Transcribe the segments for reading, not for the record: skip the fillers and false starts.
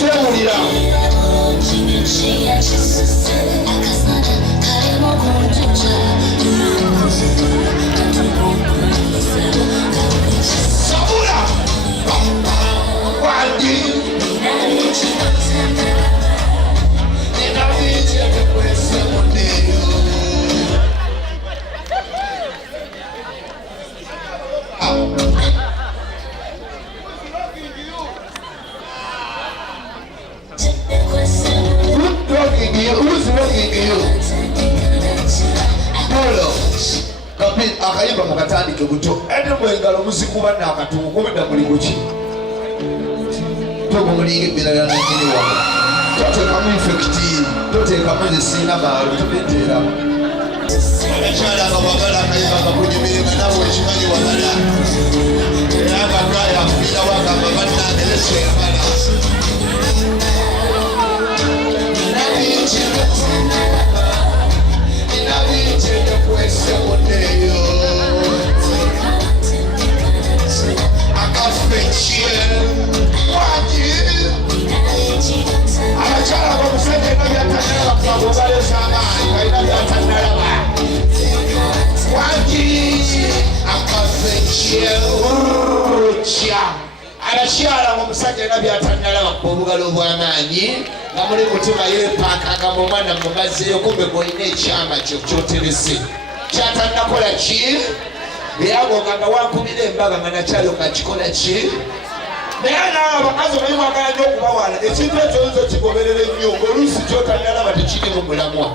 sewulira sabula wandi Who's looking at you? Polo. Kapit akayimba mukatandike buto. Ate mwengalo musikuba nakatuuko kubadda muli kuki. Togo mulinga ebbirala n'engeri wano. Toteekamu infekitiivu. Toteekamu ezisiina baalo. Tobeteera. Abakyala nga bwagala akayimba nga kunyumirwa nawe ekimanyi wagala. Era nga gaaya afiira wagamba bannange lekyeyamala. Abakyala omusajja era byatannalaba ku obugalo obw'amaanyi nga muli mutima yeepaakanga mu mwana mumazzeeyo kumbe ng'olina ekyama kyoterese kyatannakola ki byagonga nga wankubira embaga nga nakyalo nga kikola ki naye naawe abakazi omanyi mwagala nnyo okubawala ekintu ekyoyinza kigoberera ennyo ng'oluusi kyotannalaba tekiri mu mulamwa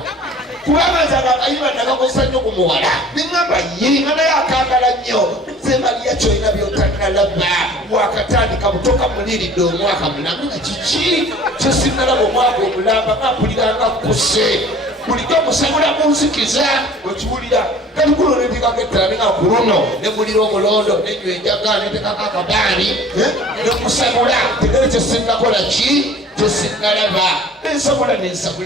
kubanga nze akayimba nagakozesa nnyo ku muwala neŋŋamba ye nga naye akaagala nnyo nze Mariya kyolina byotannalaba wakatandika butoka muliridde omwaka mulamu nga kiki kyosinnalaba omwaka omulamba ngampuliranga kkuse bulijjo musabula munzikiza wekiwulira kati kuno nentikako ettala nenga ku luno nemulira omulondo nenywa enjaga netekako akabaani nemusabula tegere kyosinnnakola ki kyosinnalaba nensabula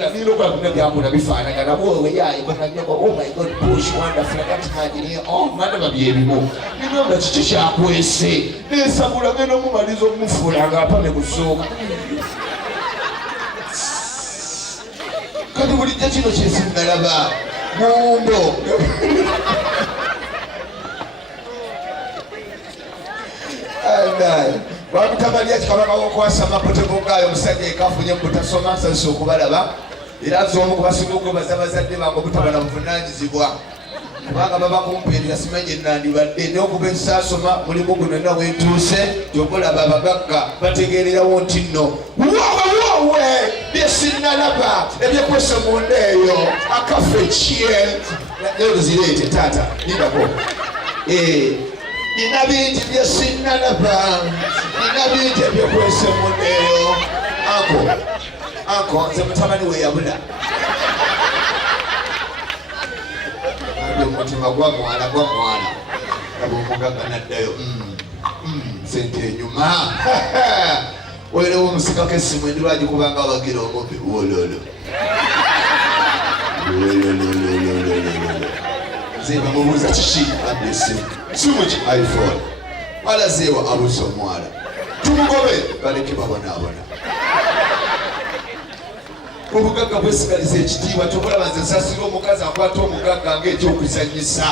nirokola kuna byakula bifaanagana bweweyayibananyoko oh my god bush wonderful agatimagiri mandaba byebimu nigamba kiki kyakwese nensabula genda omumaliza omumufuula nga apame kusooka kati bulijjo kino kyesinnalaba mumbo bamutabali ekikabaka wokwasa amapoteko gaayo omusajja ekafunye mubutasoma nsanyusa okubalaba era nze omu kubasinga okwebaza bazadde bange obutaba na buvunanyizibwa kubanga baba kumpeerera simanyi ennandibadde n'okuba ensaasoma mulimu gunonna wentuuse gyobolaba abagagga bategeererawo nti nno wowe byesinnalaba ebyekwesa munda eyo akafe kye neozireete taata nindako nina bingi byesinnalaba nina bingi ebyekwesa munda eyo anko nze mutabani weyabula omutima gwa mwana aba omugagga naddayo sente enyuma weerewo omusikako essimu endirwagi kubanga wabagira omubbi wololo nzeba mubuuza kiki adda essimu simu ki iphone alazeewa abuuza omwala tumugobe baleke babonaabona obugagga bwesigaliza ekitiibwa tokulaba nze nsasira omukazi akwata omugagga ng'ekyokuzanyisa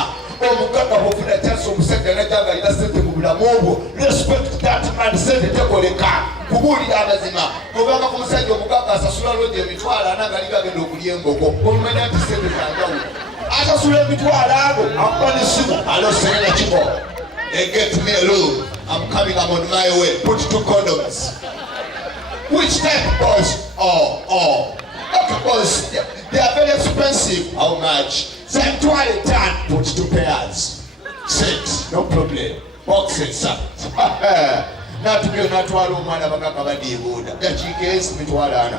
omugagga bwofuna chansi omusajja najjanga alina sente mu bulamu obwo respect that man sente tekoleka kubuulira amazima obanga ku musajja omugagga asasula loja emitwalo ana nga ligagenda okulya engoko olumanya nti sente zanjawulo asasula emitwalo ago akuba n'essimu alo serena kiko get me a room I'm coming I'm on my way put 2 condoms which type boys okay, boys they are very expensive how much same 20 10 put 2 pairs 6 no problem boxes natubyo natwala omwana bagagga badiibuuda dakiika ezi mitwalo ana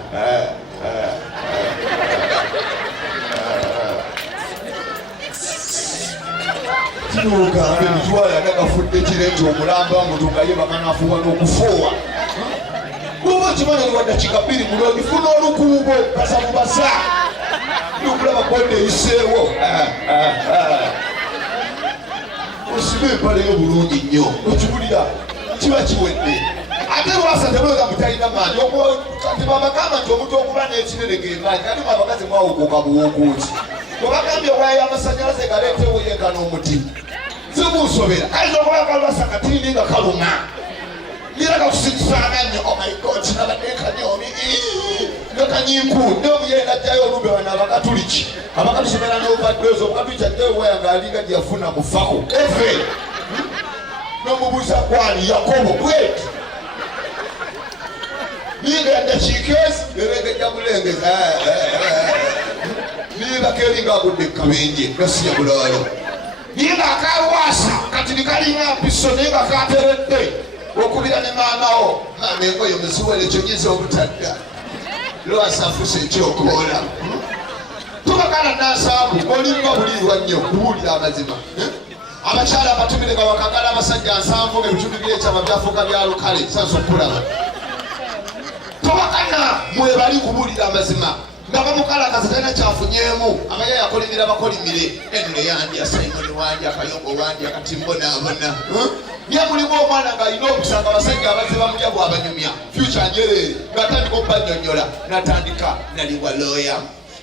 kinogamba emitwalo ana gafudde kirenti omulamba mutuga ye bakanafuwa n'okufuuwa kuba kimanya wa dakiika 2 mulongi funa olukuubo basabubasa nokulaba konde eyiseewo osibe empale yo bulungi nnyo okiwulira kiba kiwedde ate lwasa tebuloza mutalina maanyi kati babagamba nti omuntu okuba n'ekinene gemaanyi kati abakazi mwawukuuka buwukuuki webagambye waayo amasanyalaze galeetewo yenka n'omuti zibuusobera kayinza okuba kalwasa katini nga kaluma nira kakusikisaana nnyo omaigod nabaddekanyomi nekanyinku n'omuyenda ajjayo olumbe bano abakatuliki abakatusomera n'ovaddozi omukatuliki ajjayo waya ng'alinga gyeyafuna mufako eve n'omubuuza kwani yakobo bweti ninga yaddakiikeezi ebegejja bulengeza nibakeringa agudde kabenje gasiya bulaalo ninga akalwasa kati nikalinga mpiso naye nga kateredde okubira ne maamawo maama engoye omuziwere ekyo nyiza obutadda lwasa afuse ekyokola tubakala nasaabu olinga bulirwa nnyo kuwulira amazima abakyala abatumire nga bakagala abasajja 7 ebitundu byekyama byafuuka bya lukale sansa okulaba tubakana mwebali kubuulira amazima nga bamukalakazi talina kyafunyeemu abaye yakolimira bakolimire enule yandya saimoni wandya kayongo wandya katimbo naabona ye mulimu omwana ng'alina okusanga abasajja abazze bamulya bw'abanyumya fyuca njereere ng'atandika okubanyonyola n'atandika naliwa looya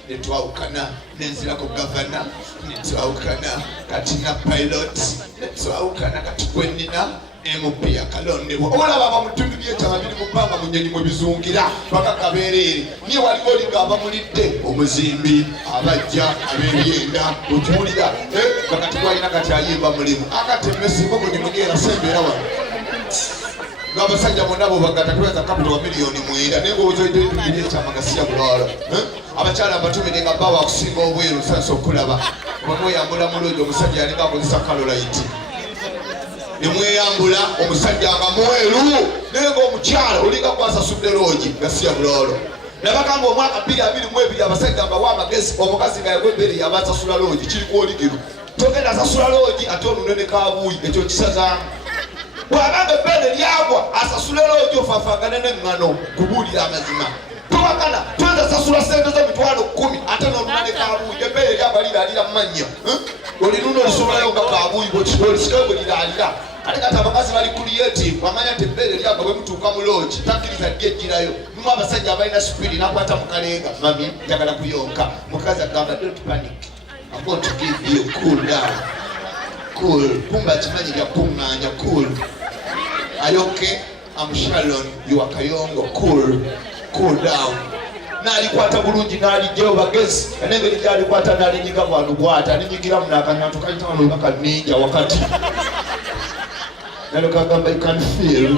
netwawukana nenzirako gavana netwawukana kati na pilot netwawukana kati kwenina MP akalondebwa olaba bamutundu byetaba biri mu bbanga munyonyi mwe bizungira paka kabeerere niye waliwo olinga abamulidde omuzimbi abajja ab'ebyenda okiwulira kakati gwalina kati ayimba mulimu akatemesiko munyimunyera sembeera wano ng'abasajja bonna bobagata kuleza kapito wa miliyoni 9 naye ng'ozoyita ebitundu byekyamagasiya bulwala abakyala abatumire nga bba wakusinga obweru sansa okulaba bamweyambula mulungi omusajja yalinga akozesa kalolaiti nemweyambula omusajja nga mweru naye ng'omukyala olinga kwasasudde loogi gasiya bulolo nabagamba omwaka 2022 abasajja mbawa amagezi omukazi nga yagwa ebbere yabasasula loogi kiri kwoligiru togenda asasula loogi ate onunene kabuuyi ekyo kisazaamu bw'abanga ebbere lyagwa asasule loogi ofaafangane n'eŋŋano kubuulira amazima tubakana tweza sasula sente z'emitwalo 10 ate n'olunene kabuuyi ebbere lyagwa liraalira mu mannya olinuno olisomalayo nga kabuuyi bwekisolisikayo bwe liraalira ate kati abakazi bali creative bamanya nti ebbere lyagwa bwe mutuuka mu loogi takkiriza lyejjirayo nimu abasajja abalina supidi nakwata mu kalenga mami njagala kuyonka mukazi agamba don't panic I'm going to give you cool down cool pumba kimanyi lya kuŋŋaanya cool are you okay? I'm Sharon you are Kayongo cool down n'alikwata bulungi n'alijjayo bagezi n'engeri gy'alikwata n'alinyiga bwanubwata alinyigira munakanyatu kayita wano nga kaninja wakati nalo kagamba you can feel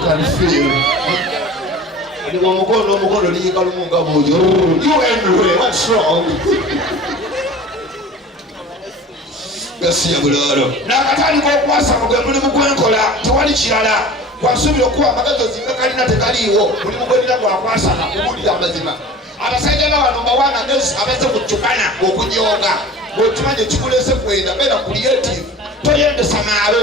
ndi omukono liyiga lumu nga buuyo you anyway what's wrong gasiya bulalo n'akatandika okwasa mugwe mulimu gwenkola tewali kirala gwasuubira okuwa amagezi ozinga kalina tekaliiwo mulimu gwenina gwakwasana kubuulira amazima abasajja nga bano mbawanga nesi abazze kucukana okunyonga okimanyi ekikuleese kwenda beera creative toyendesa maalo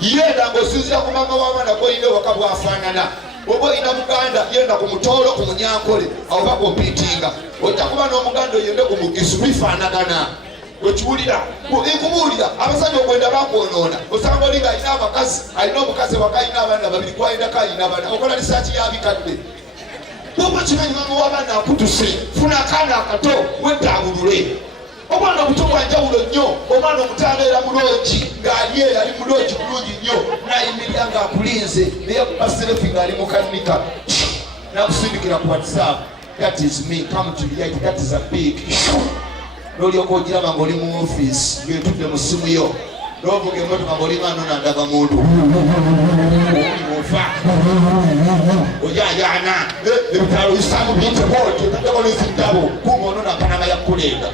yenda ng'osinzira ku mama w'amwana gwolina ewaka bwafaanana oba olina muganda yenda ku mutoolo ku munyankole awo bakompiitinga ojja kuba n'omuganda oyende ku mugisu bifaanagana okiwulira nkubuulira abasajja okwenda bakwonoona osanga olinga alina abakazi alina omukazi waka alina abaana babiri gwayindako alina abaana okola lisaaki yabikadde bwoba kimanyi mama w'abaana akutuse funa akaana akato wettabulule omwana omuto bwanjawulo nnyo omwana omutabeera muloogi ng'ali ali muloogi bulungi nnyo nayimirira ng'akulinze naye kubaserefi ng'ali mu kanika nakusindikira ku WhatsApp that is me come to the light that is a big n'olyoka ogiraba ng'oli mu office ng'etudde mu simu yo n'ovuga emmotoka ng'olinga nonandaga muntu ofa ojajaana ebitalo bisamu byitebooto tatekolezidabo kunga ononampanama yakkulenga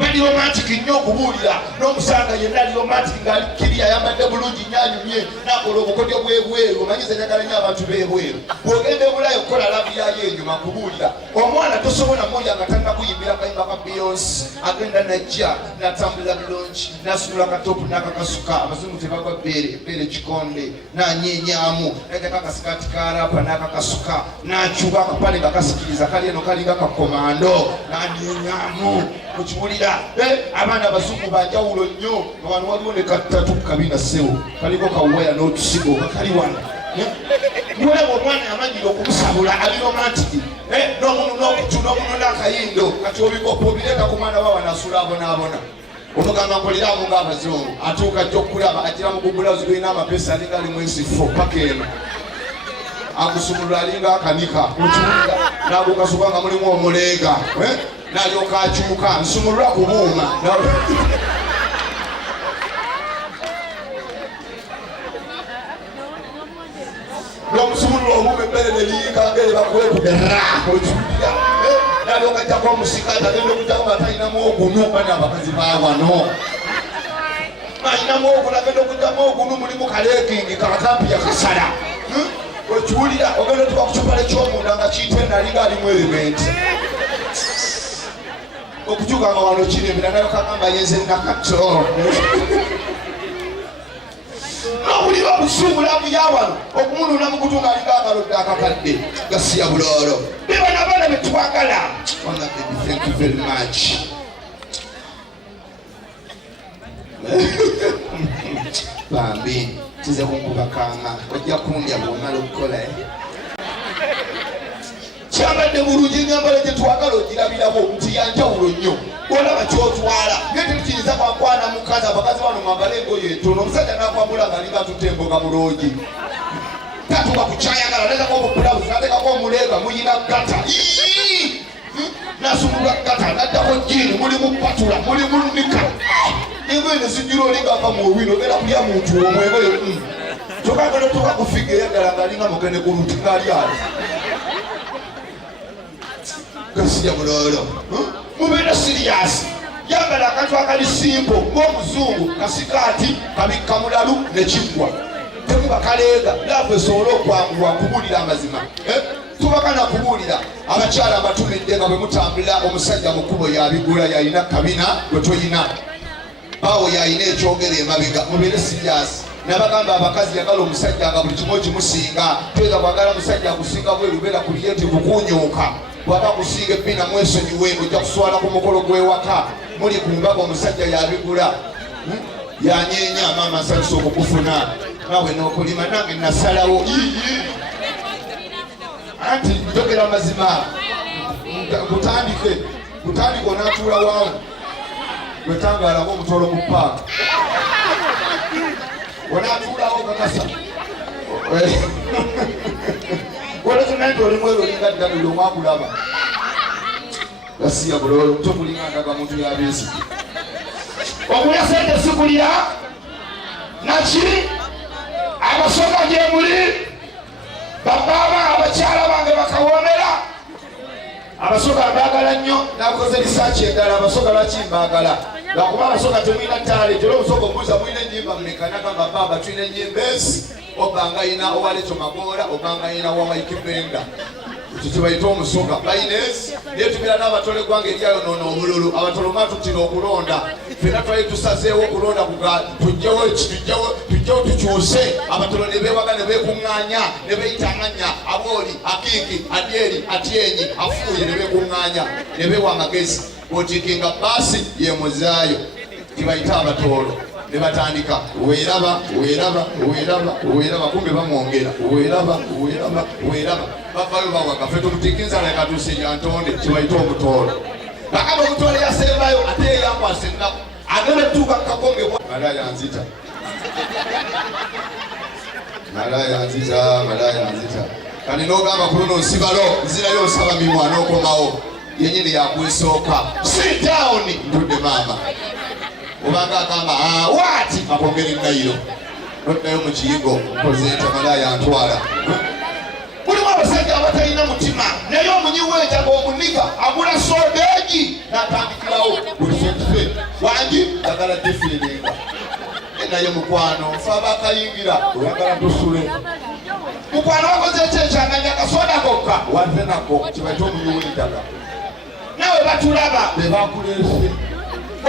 bali romantic nnyo okubuulira n'omusanga yenna ali romantic ng'ali kiri ayambadde bulungi nyanyumye n'akola obukodyo bwebweru omanyiza enjagala nnyo abantu b'ebweru bw'ogenda ebulayo okukola labu yayo enyuma kubuulira omwana tosobola mulya nga talina kuyimbira kayimba ka Beyonce agenda najja n'atambulira bulungi n'asitula akatopu n'akakasuka abazungu tebagwa bbeere kikonde n'anyenyaamu n'ajjako akasikaati karapa n'akakasuka n'akyuka akapale nga kasikiriza kali eno kalinga kakomando n'anyenyaamu okiwulira abaana abazungu banjawulo nnyo nga wano waliwo ne katatu kabina sewo kaliko kawaya n'otusigo kakali wano mulaba omwana amanyira okumusabula ali romantiki n'omuntu n'akayindo kati obikopo obireka ku mwana wawa nasula abonaabona omugamba nkoleramu ng'abazungu atuuka ajja okulaba agira mu gugulawuzi gwina amapesa alinga alimu ensifo paka eno agusumulula alinga akanika okiwulira n'agukasuka nga mulimu omuleega n'alyoka akyuka nsumulula ku buuma n'omusumulula obuuma ebbere neliyika ngeri bakwekubera okiwulira n'alyoka ajjako omusika atagenda okujjako batalinamu ogunu bani abakazi bawano alinamu ogunu agenda okujjamu ogunu mulimu kaleekingi kakampi yakasala okiwulira ogenda tuba kukyupala ekyomunda nga kiitenda alinga alimu elementi okukyuka nga wano kirimbira nayo kagamba yeze nakato n'obuliba busumula buyawano okumulunda mu kutunga alinga akalodde akakadde gasiya buloolo bebana abaana betwagala thank you very much bambi kize kunkubakanga ojja kundya bwomala okukola kyambadde bulungi enyambala gye twagala ogirabirako nti yanjawulo nnyo olaba kyotwala naye tekiyinza kwakwana mukazi abakazi bano mwambala engoye entono omusajja nakwambula nga alinga atutte emboga muloogi tatuka kukyayagala natekako obupulawuzi natekako omuleega muyina gata nasumulwa gata naddako jini mulimu patula mulimu nika engoye nezijjula olinga ava mu olwino ogenda kulya muntu omwengoye tokagala otuka kufiga eyaddala nga alinga mugende ku luti ngaali ali gasiya buloolo mubeera siriyasi yambala akantu akali simpo ng'omuzungu kasikaati kabikka mulalu nekiggwa temuba kaleega laavu esobole okwanguwa kubuulira amazima tubakana kubuulira abakyala abatumidde nga bwe mutambulira omusajja mu kkubo yabigula yalina kabina gwe toyina bawo yalina ekyogero emabega mubeere siriyasi nabagamba abakazi yagala omusajja nga buli kimu okimusinga toyinza kwagala omusajja akusinga bweru beera kuliyetivu kunyuuka bwaba kusinga ebbina mwesonyiwe ojja kuswala ku mukolo gw'ewaka muli ku mbaga omusajja yabigula yanyeenya maama nsanyusa okukufuna nawe n'okulima nange nasalawo anti njogera amazima kutandike onaatuula waawo wetangaalako omutolo mu paaka onaatuulawo kakasa olezonanti olimwero olinga ddaliro omwakulaba gasiya buloolo tokulinga ndaga muntu yabeesi okulya sente sikulya naki abasoga gyemuli babaaba abakyala bange bakawomera abasoga mbaagala nnyo nakoze risaaki endala abasoga lwaki mbaagala lwakuba abasoga temwina ttaala ekyo obusoga omubuuza mwina ennyimba mumekanaga baba tulina ennyimba ezi obanga yina owaleto magoola obanga yina wawaikibenga ekyo kyebayita omusoga bayinesi naye tubira n'abatole gwange eryayo noono obululu abatolo matutira okulonda fena twali tusazeewo okulonda tujjewo tukyuse abatolo ne beewaga ne beekuŋŋaanya ne beyitanganya abooli akiiki adyeri atyenyi afuuye ne beekuŋŋaanya ne beewa amagezi otikinga baasi yemuzaayo tibayita abatolo ne batandika weeraba kumbe bamwongera weeraba bavayo bawaga fe tumutikinza naye katuuse yantonde kibayita omutoolo bakaba omutoolo yasembayo ate yeyakwasa ennaku agenda tuuka kakonge malaya nzita kani n'ogamba ku luno nsibalo nzirayo osaba mimwa n'okomawo yenyini yakwesooka sit down ntudde maama obanga agamba waati akongera enayiro noddayo mu kiyingo mpozeeta malaya antwala mulimu abasajja abatalina mutima naye omunyiwenjaga omuniga agula sodeegi n'atandikirawo buli fetife wangi agala defiringa naye mukwano nfe abakayingira oyagala tusule mukwano wakoze ekyenkyanganya akasoda kokka wazze nako kibaite omunyiwenjaga nawe batulaba bebakuleese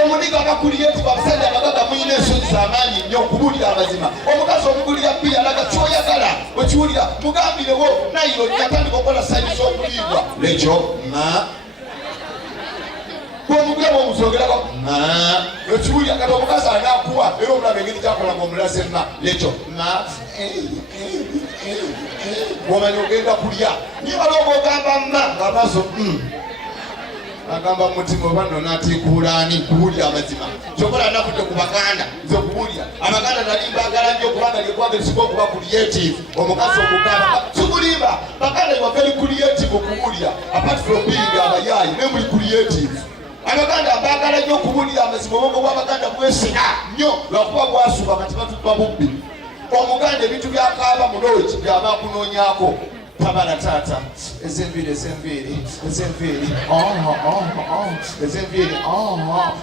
omuniga bakuliyeti babasajja abagaga muyina ensonyi z'amaanyi nnyo okubuulira amazima omukazi omugulira bbiri alaga kyoyagala okiwulira mugambirewo nayiro yatandika okukola sayini z'okuliibwa lekyo bw'omugula bw'omusogerako ekibulya kati omukazi anakuwa era omulaba engeri gyakola ng'omulaze ma lekyo ma bw'omanya ogenda kulya nibala ogogamba ma ng'amaaso agamba mutima oba nonatikuulaani kuwulya amazima kyokola nakudde ku baganda nze kuwulya abaganda nali mbagala nnyo okubanga lyekwaga ekisinga okuba creative omukazi omugamba sikulimba baganda you are very creative okuwulya apart from being abayaayi ne muli creative abaganda mbagala nnyo okuwulira amazima obwongo bw'abaganda bwesina nnyo lwakuba bwasuba kati batuba bubbi omuganda ebintu byakaaba muloki byaba akunoonyako tabala tata ez'enviiri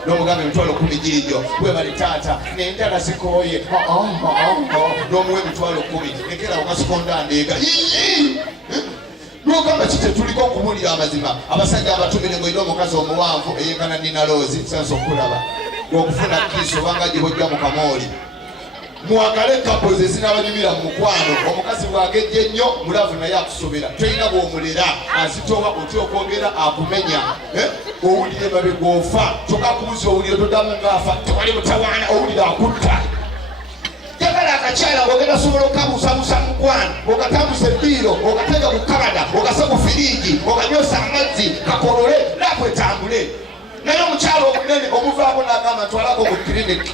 n'omugamba emitwalo 10 girijo webali tata n'endala zikooye n'omuwa emitwalo 10 ekera okasikonda ndeega n'ogamba kite tuliko okuwulira amazima abasajja abatumire ng'olina omukazi omuwanvu eyenkana nina loozi sansa okulaba ng'okufuna kiisi obanga gibojja mu kamooli muwagale kapozi ezinabanyumira mu mukwano omukazi bwagejje nnyo mulavu naye akusobera tolina bw'omulera azitowa otya okwongera akumenya owulire babe goofa tokakubuza owulire toddamu ngaafa tewali mutawaana owulire akutta jagala akakyala ng'ogenda osobola okabuusabuusa mukwano okatambusa ebbiiro okatega ku kabada okasa ku firiigi okanyosa amazzi kakolole naaku etambule naye omukyalo omunene omuvaako n'agamba ntwalako ku kiriniki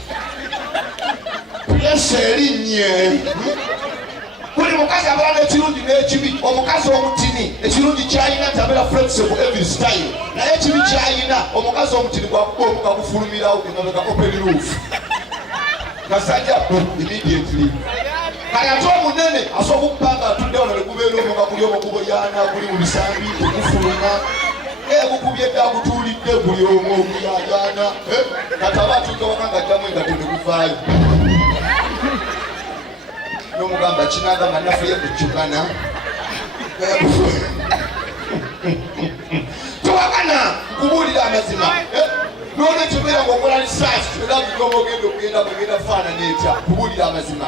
erinye buli mukazi abaana ekirungi n'ekibi omukazi omutini ekirungi kyayina ntabera flexible every style naye ekibi kyayina omukazi omutini gwakuba omuka gufulumirawo emabega open roof kasajja immediately kale ate omunene asobola okupanga atuddewo nalegubeera omuka guli omukuboyaana guli mu bisambi tegufuluma gukubye dda gutuulidde guli omu okuyayaana kati aba atudde waka ng'ajjamu engato teguvaayo n'omugamba kinagamba nafuye kucukana towakana kubuulira amazima n'olwekyobeera ng'okola lisaasi ogenda faanana etya kubuulira amazima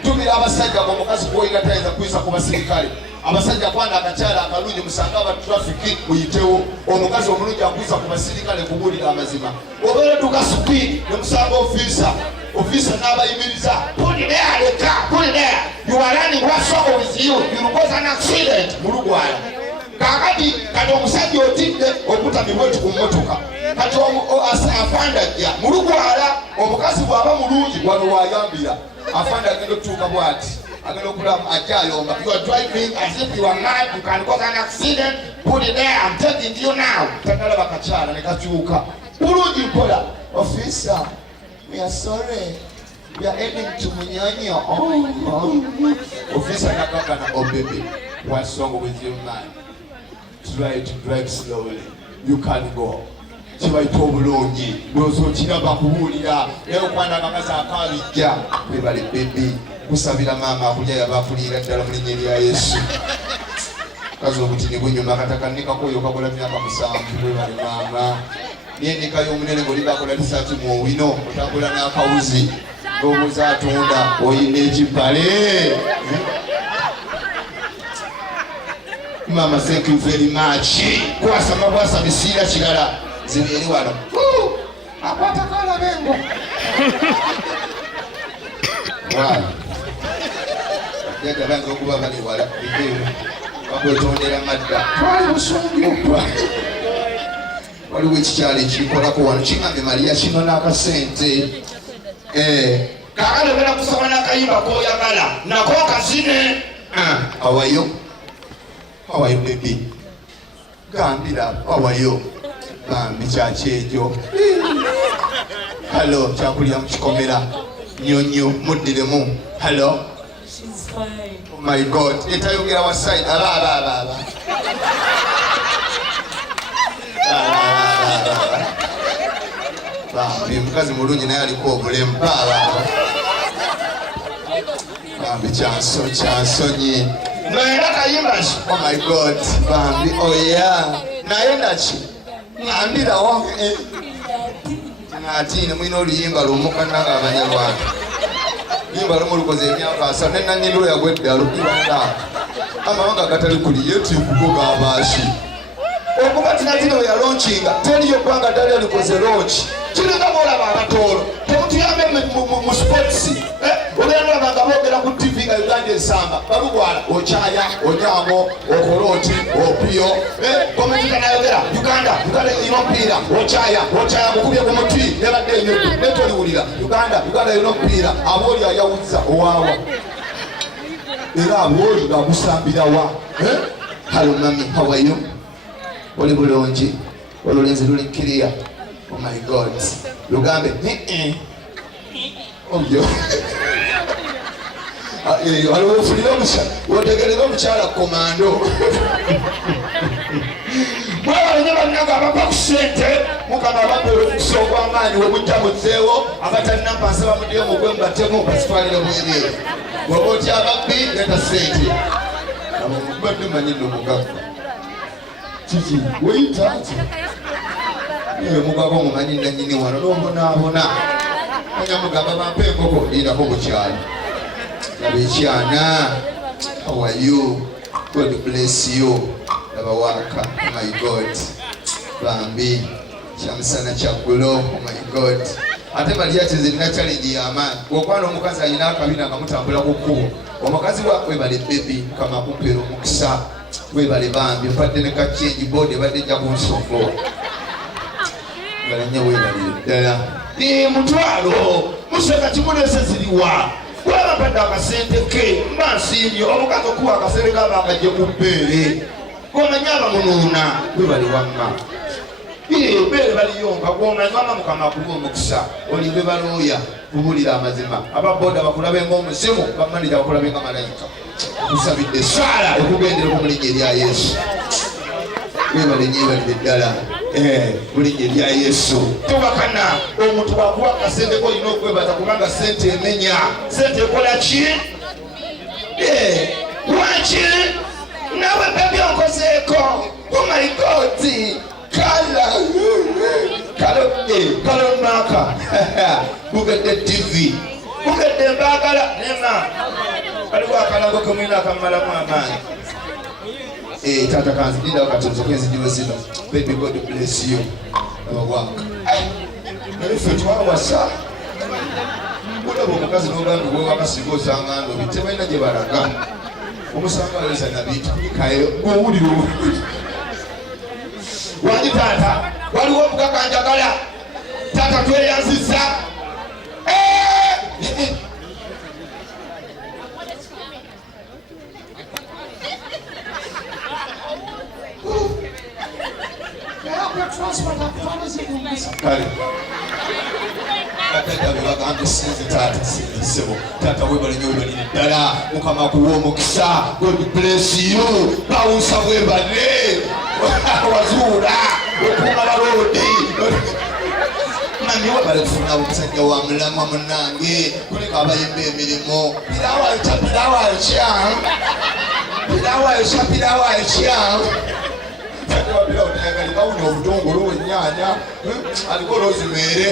ntumira abasajja ng'omukazi gwoyina tayinza kuyisa ku basirikale abasajja kwana akakyala akalungi musanga abatrafiki muyitewo omukazi omulungi akuyisa ku basirikale kubuulira amazima obeera tuka supiidi nemusanga ofisa n'abayimiriza put it there leka put it there you are running what's wrong with you you cause an accident mulugwala kakati kati omusajja otidde okutamibwetu ku mmotoka kati afandajja mulugwala omukazi bw'aba mulungi wano wayambira afanda agenda okutuuka bwati agenda okulamu ajja ayomba you are driving as if you are mad you can cause an accident put it there I'm taking you now tanalaba kakyala ne kakyuka bulungi mpola officer we are sorry we are heading to Munyonyo officer nakakana oh baby what's wrong with you man try to drive slowly you can't go kibaita obulungi lwozo kiraba kubuulira naye okwana akakazi akabijja webale bebi kusabira maama akulya yabakuliira ddala mu linnya erya Yesu kazi obutini bunyuma katakanikako kakola myaka 7 webale maama n'endika y'omunene ng'olibakola lisaati mu owino otambula n'akawuzi ng'obuuza atunda oyina ekipale mama thank you very much kwasa bisiira kirala zibeeri wano akwata kaala bengo jaga bange okuba bali wala bakwetondera madda twali busungi okwa waliwo ekikyalo ekirikolako wano kigambe Maria kino n'akasente kakale bera kusaba n'akayimba k'oyagala nako kazine awayo baby gambira awayo bambi kyaki ekyo halo kyakulya mukikomera nyonyo muddiremu halo oh my god etayogera wa side aba bambi mukazi mulungi naye aliko obulemu bambi kyansonyi naye kayimba ki oh my god bambi oh yeah naye naki ngambirawo ati nemwina oluyimba lumu kannanga abanyarwanda yimba lumu lukoze emyaka 3 nenanyini lweyagwedde alukibanda amawanga agatali kuli youtube go gabashi okuba tinatino ya launchinga teriyo gwanga ddala likoze launch kiringa boolaba abatoolo temutuyambe mu sports obeera nga boogera ku tv nga uganda esamba babugwala okyaya onyamo okoloti opiyo kometika nayogera uganda ino mpiira okyaya mukubye ku muti nebadde enyodu netoliwulira uganda ino mpiira abooli ayawuza owawa era abooli ngagusambirawa. Hello mami, how are you? Oli bulungi olulenzi luli clear. Oh my god lugambe obyo alofulira otegerera omukyala komando mwabalanye bannanga abava ku ssente mukama abapeera okukusa ogw'amaanyi webujja muzeewo abatalinampasa bamuddeyo mugwe mubatemu basitwalire bwereere waba otya ababbi leta ssente abamubadde manyino mugagga kiki weyitaati mugaba omumanyi nanyini wano n'obonaabona anyamugamba bampe enkoko ndiirako bukyali laba ekyana how are you god bless you laba waaka oh my god bambi kyamusana kyaggulo oh my god ate Mariachi zirina challenge y'amaanyi bw'okwana omukazi alina akabina nga mutambula ku kkubo omukazi webale bebi mukama kumpeera omukisa webale bambi mpadde ne kachenji boodi ebadde ejja kunsofo balanye webalire ddala mutwalo museka kimuleese ziriwa waba mpadde akasente ke mba nsiimye omukazi okuwa akasente kaba ngajje ku bbeere gomanyi abamunuuna webale wamma beere baliyonka gomanyi wamma mukama akuba omukisa olive balooya kubulira amazima ababoda bakulabe ng'omuzimu bamalira bakulabe nga malayika kusabidde saala okugendera ku mulinnya erya yesu webalenyebalire ddala mulinnya erya yesu tubakana omuntu bwakuwa akasente kolina okwebaza kubanga sente emenya sente ekola ki waki nawe bebyonkozeeko oh my god kalomaka bugedde tv bugedde mbagala nema kaliwo akalago kemwina akamalamu amaanyi tata kanzidindawo katonzo kenzidiwe zino baby god bless you abawaka naye ffe twawasa bulaba omukazi n'ogambi gwewakasinga osanga ndobi tebalina gye balaga omusanga weza nabintu kayo ng'owulira wangi taata waliwo omugaganjagala taata tweyanziza kale atata bebagambe sinze taata sebo taata webalenye webalire ddala mukama kuwa omukisa god bless you bawusa webale wazuula okuma balodi mami webale kufuna omusajja wa mulamwa munange kuleka abayimba emirimu pirawayokya bawunya obutongolo wenyanya aliko rosemere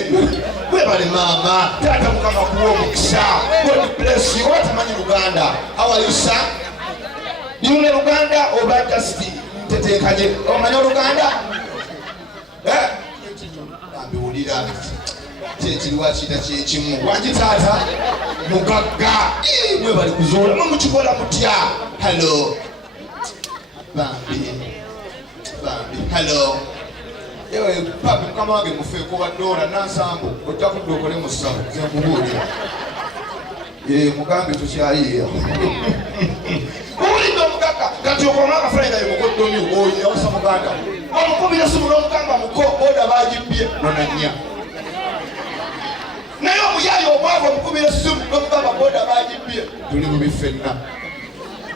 webale maama taata mukama kuwa omukisa god bless you watamanyi luganda awayusa niune luganda oba just tetekanye omanyi oluganda ambiwulira kyekiriwa kita kyekimu wangi taata mugagga mwe bali kuzuula mumukikola mutya hallo bambi hallo ewe papi mukama wange mufeeko badoola nansambu ojja kudda okole mu ssabu zenkubuulira mugambe tukyayiya owulidde omugagga kati okoloma akafalenga yemukoddomi oyo yawusa muganda omukubira simu n'omugamba muko oda bagibbye nonanya naye omuyayi omwavu omukubira simu n'omugamba boda bagibbye tuli mu bifenna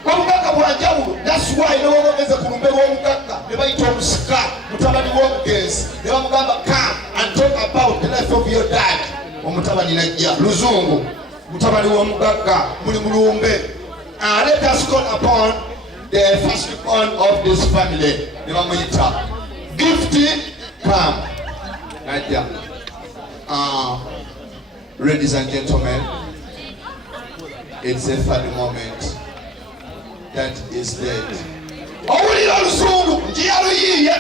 omugagga bwanjawulo naswai newogogeze ku lumbe lw'omugagga ne bayita omusika mutabani w'omugenzi ne bamugamba come and talk about the life of your dad omutabani najja luzungu mutabani w'omugagga muli mulumbe let us call upon the firstborn of this family ne bamuyita gifty come najja ladies and gentlemen, it's a funny moment that is dead. Owulira olusungu njiyaluyiye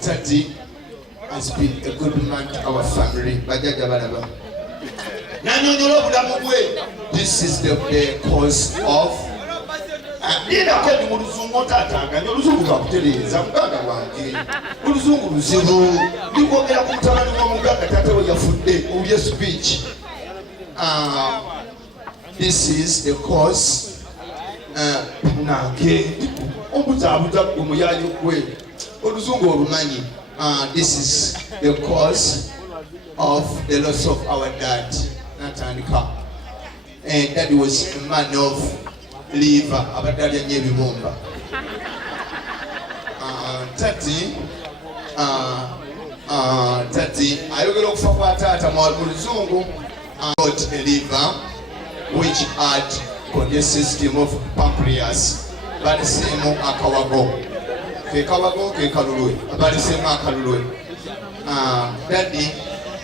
Tati has been a good man to our family. This is the cause of speech. This is the cause. This is the cause of the loss of our dad, Natanika. And that was a man of liver, Abadalia Nyebimumba. Tati, I will look for Patata Malmuzungu, got a liver which had a system of pancreas, but the same Akawago. Kekawago, Kekalului, about the same Akalului. Daddy,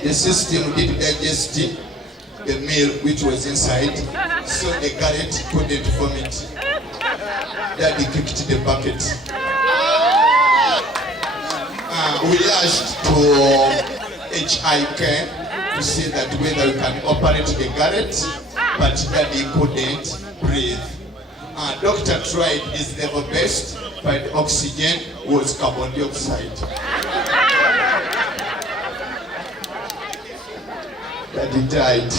the system did digest the meal which was inside, so the garret couldn't vomit. Daddy kicked the bucket. We rushed to HIK to see that whether we can operate the garret, but Daddy couldn't breathe. Doctor tried his level best, but oxygen was carbon dioxide. Daddy died.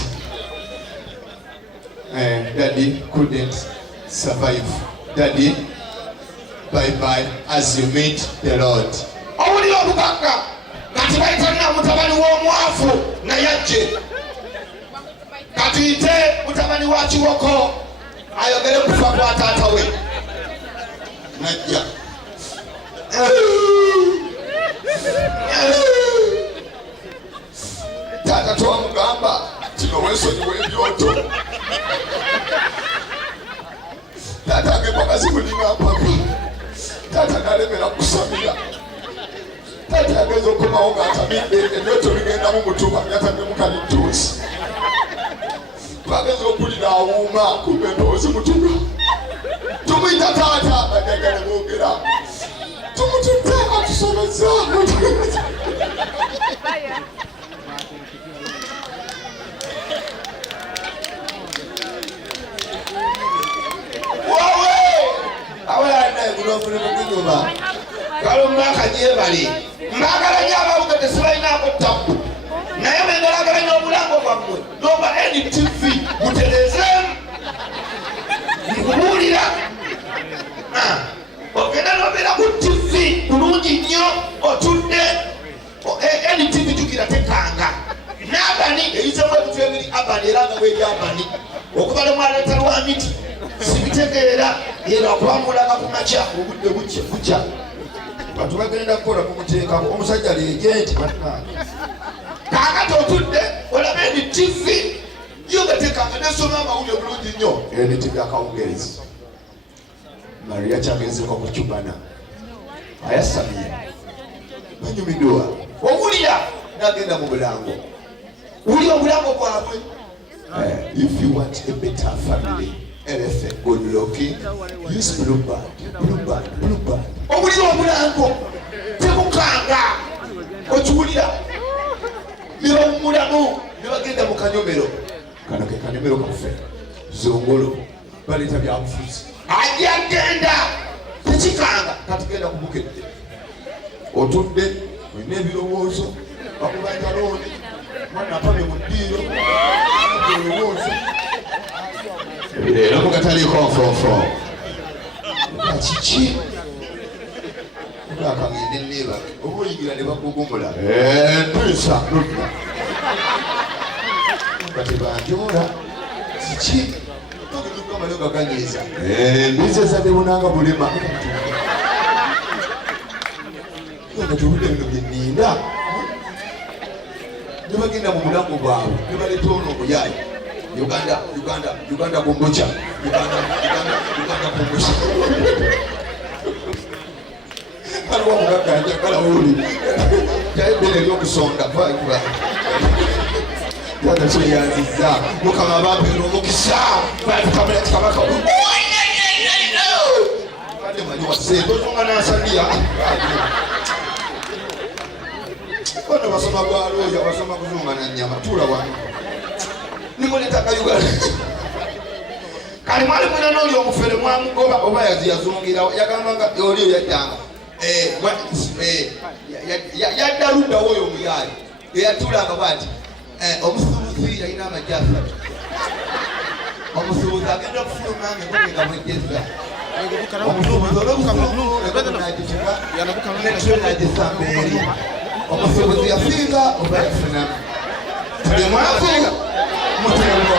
Daddy couldn't survive. Daddy, bye-bye as you meet the Lord. Ayogere kufa kwa tata we najja tata twamugamba kino wensonyiwa ebyoto tata agepakazi kulinga mpaka tata nalemera kusamira tata yageza okumawo ng'atamidde ebyoto bigenda mu mutuba yatamye mukalituusi twageza okulira awuuma kumbe ndowoozi mutuga tumuyita taata bajagala boogera tumututte atusobeza wawe awalanaye kulofune mukunyuma kale omwaka gyebali mbagala nyo ababuga tesibalinaako ttapu naye mwengalagala obulango bwammwe noba NTV muterezeemu nkubuulira ogenda nobeera ku TV bulungi nnyo otudde NTV jukira tekanga n'abani eyizemu ebintu ebiri abani era nga bweri abani okuba ne mwaleeta lwamiti sibitegeera yera okwamulaga ku makya obudde bukya bantu bagenda kukola kumuteekako omusajja leegenti kakati otudde olaba NTV yo gatekanga nesoma amawulire bulungi nnyo NTV akawungerezi Mariachi agenzeko ku Cubana ayasamye banyumiddwa owulira nagenda mu bulango wuli obulango bwabwe. If you want a better family, elephant good looking, use blue band. Owulira obulango temukanga okiwulira niba mumulamu nibagenda mu kanyomero kano ke kanyomero kaffe zongolo baleeta byabufuzi ajja genda tekikanga kati genda kubukedde otudde olina ebirowoozo bakubanja looni mwana apamye mu ddiiro ebirowoozo leero mukataliiko nfoofo kiki akagende neba oba oyigira ne bakugumula mpisa lutta kati banjoola kiki ogedukamale gaganyiza mbiza ezadebunanga bulema tuwudde bino byenninda nebagenda mu mulango bwabwe nebaleeta ono omuyaayi Uganda kombucha Uganda kombucha aliwo omugagga njagala wuli yaebbere eryokusonda vaikuba yada kyeyanziza mukama bampeera omukisa batukamera tikabaka kade mani wasendo zongana asalia bano basoma kwa loja basoma kuzungana nyama tula wano nimuleta Uganda kali mwali mwana noli omufere mwamugoba oba yaziyazungira yagamanga yoli yatanga yaddaluda woyo omuyali eyatulanga bwati omusubuzi yalina amajasa omusubuzi agenda kufuluma ngekogeka mwejeza omusubuzi olwobusubuzinagifika omusubuzi yafiika oba yafunamu tuli mwavu mutembo